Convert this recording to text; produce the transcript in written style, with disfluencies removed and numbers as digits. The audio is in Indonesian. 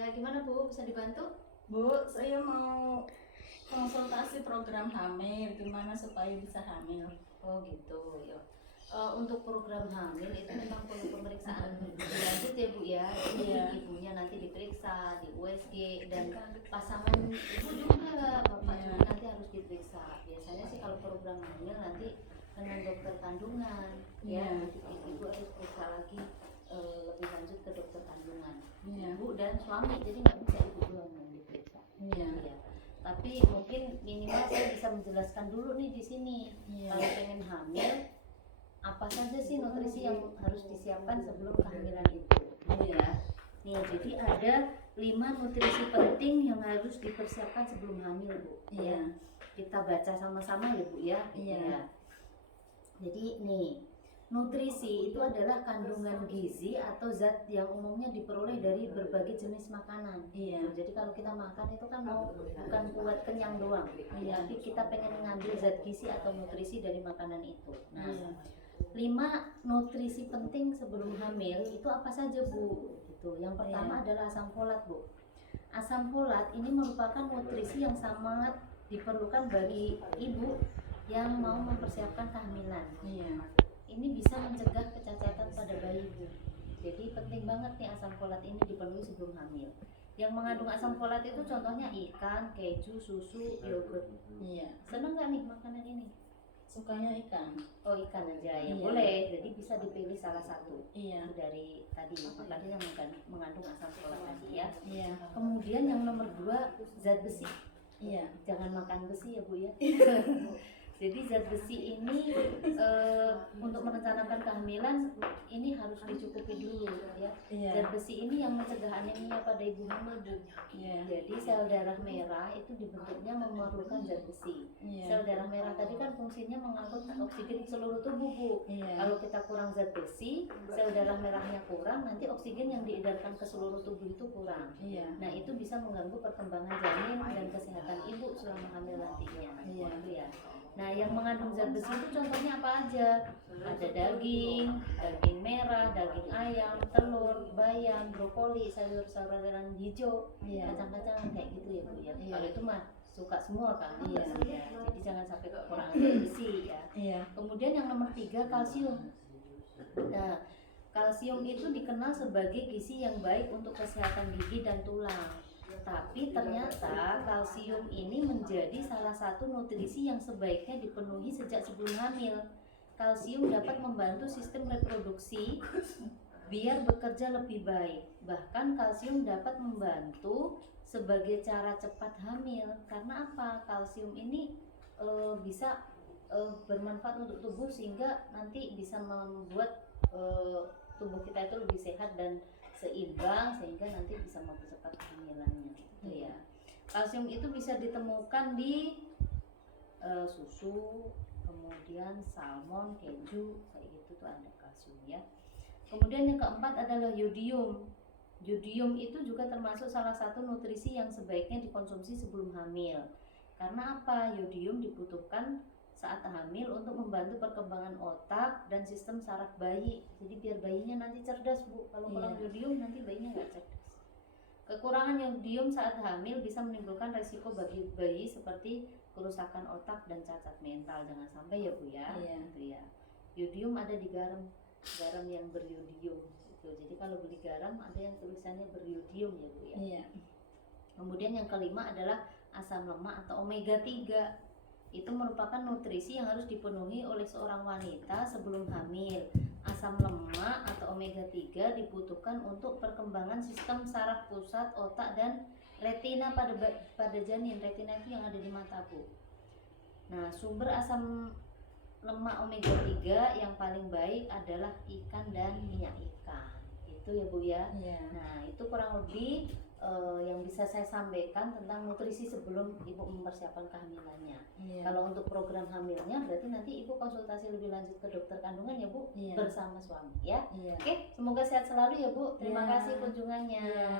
Ya, gimana Bu? Bisa dibantu? Bu, saya mau konsultasi program hamil, gimana supaya bisa hamil? Oh gitu ya. Untuk program hamil itu memang perlu pemeriksaan lebih lanjut ya Bu ya. Jadi Iya. ibunya nanti diperiksa di USG dan pasangan ibu juga bapak Iya. juga nanti harus diperiksa. Biasanya sih kalau program hamil nanti dengan dokter kandungan ya. Iya. Jadi ibu harus periksa lagi lebih lanjut ke dokter kandungan. Iya. Ibu dan suami, jadi nggak bisa ibu doang yang diperiksa. Iya. Ya. Tapi mungkin minimal saya bisa menjelaskan dulu nih di sini. Iya. Kalau pengen hamil, apa saja sih nutrisi yang harus disiapkan sebelum kehamilan itu? Gitu ya. Nih, jadi ada 5 nutrisi penting yang harus dipersiapkan sebelum hamil, Bu. Iya. Kita baca sama-sama ya, Bu ya. Iya. Ya. Jadi nih, nutrisi itu adalah kandungan gizi atau zat yang umumnya diperoleh dari berbagai jenis makanan. Iya. Jadi kalau kita makan itu kan mau bukan buat kenyang doang, Iya. tapi kita pengen ngambil zat gizi atau nutrisi dari makanan itu. Nah, Iya. 5 nutrisi penting sebelum hamil itu apa saja, Bu? Gitu. Yang pertama adalah asam folat, Bu. Asam folat ini merupakan nutrisi yang sangat diperlukan bagi ibu yang mau mempersiapkan kehamilan. Iya. Ini bisa mencegah kecacatan pada bayi, Bu. Jadi penting banget nih asam folat ini dipenuhi sebelum hamil. Yang mengandung asam folat itu contohnya ikan, keju, susu, yogurt. Iya. Seneng nggak nih makanan ini? Sukanya ikan. Oh, ikan aja ya. Iya. Boleh. Jadi bisa dipilih salah satu. Iya. Dari tadi makanan yang mengandung asam folat tadi ya. Iya. Kemudian yang nomor 2 zat besi. Iya. Jangan makan besi ya, Bu ya. Jadi zat besi ini untuk merencanakan kehamilan ini harus dicukupi dulu ya. Iya. Zat besi ini yang mencegah anemia pada ibu hamil, Bu. Iya. Jadi sel darah merah itu dibentuknya memerlukan zat besi. Iya. Sel darah merah tadi kan fungsinya mengangkut oksigen ke seluruh tubuh, Bu. Iya. Kalau kita kurang zat besi, sel darah merahnya kurang, nanti oksigen yang diedarkan ke seluruh tubuh itu kurang. Iya. Nah, itu bisa mengganggu perkembangan janin dan kesehatan ibu selama hamil nantinya. Iya. Gitu ya. Nah, yang mengandung zat besi itu contohnya apa aja? Ada daging, daging merah, daging ayam, telur, bayam, brokoli, sayur-sayuran hijau, Iya. kacang-kacangan kayak gitu ya, Bu ya. Iya. Kalau itu mah suka semua kan? Iya. Ya. Jadi jangan sampai kekurangan zat besi ya. Iya. Kemudian yang nomor 3 kalsium. Nah, kalsium itu dikenal sebagai gizi yang baik untuk kesehatan gigi dan tulang. Tapi ternyata kalsium ini menjadi salah satu nutrisi yang sebaiknya dipenuhi sejak sebelum hamil. Kalsium dapat membantu sistem reproduksi biar bekerja lebih baik. Bahkan kalsium dapat membantu sebagai cara cepat hamil. Karena apa? Kalsium ini bisa bermanfaat untuk tubuh sehingga nanti bisa membuat tubuh kita itu lebih sehat dan seimbang sehingga nanti bisa mempercepat kehamilannya gitu ya. Kalsium itu bisa ditemukan di susu, kemudian salmon, keju, kayak gitu tuh ada kalsium ya. Kemudian yang keempat adalah yodium. Yodium itu juga termasuk salah satu nutrisi yang sebaiknya dikonsumsi sebelum hamil. Karena apa? Yodium dibutuhkan saat hamil untuk membantu perkembangan otak dan sistem saraf bayi. Jadi biar bayinya nanti cerdas, Bu. Kalau kurang yodium nanti bayinya nggak cerdas. Kekurangan yodium saat hamil bisa menimbulkan resiko bagi bayi seperti kerusakan otak dan cacat mental. Jangan sampai ya, Bu ya. Iya. Gitu ya. Yodium ada di garam yang beryodium. Gitu. Jadi kalau beli garam ada yang tulisannya beryodium ya, Bu ya. Iya. Kemudian yang kelima adalah asam lemak atau omega 3. Itu merupakan nutrisi yang harus dipenuhi oleh seorang wanita sebelum hamil. Asam lemak atau omega 3 dibutuhkan untuk perkembangan sistem saraf pusat, otak, dan retina pada janin. Retina itu yang ada di mata, Bu. Nah, sumber asam lemak omega 3 yang paling baik adalah ikan dan minyak ikan. Itu ya, Bu ya. Iya. Nah, itu kurang lebih yang bisa saya sampaikan tentang nutrisi sebelum ibu mempersiapkan kehamilannya. Iya. Kalau untuk program hamilnya berarti nanti ibu konsultasi lebih lanjut ke dokter kandungan ya, Bu, Iya. bersama suami ya. Iya. Oke, semoga sehat selalu ya, Bu. Terima Iya. kasih kunjungannya. Iya.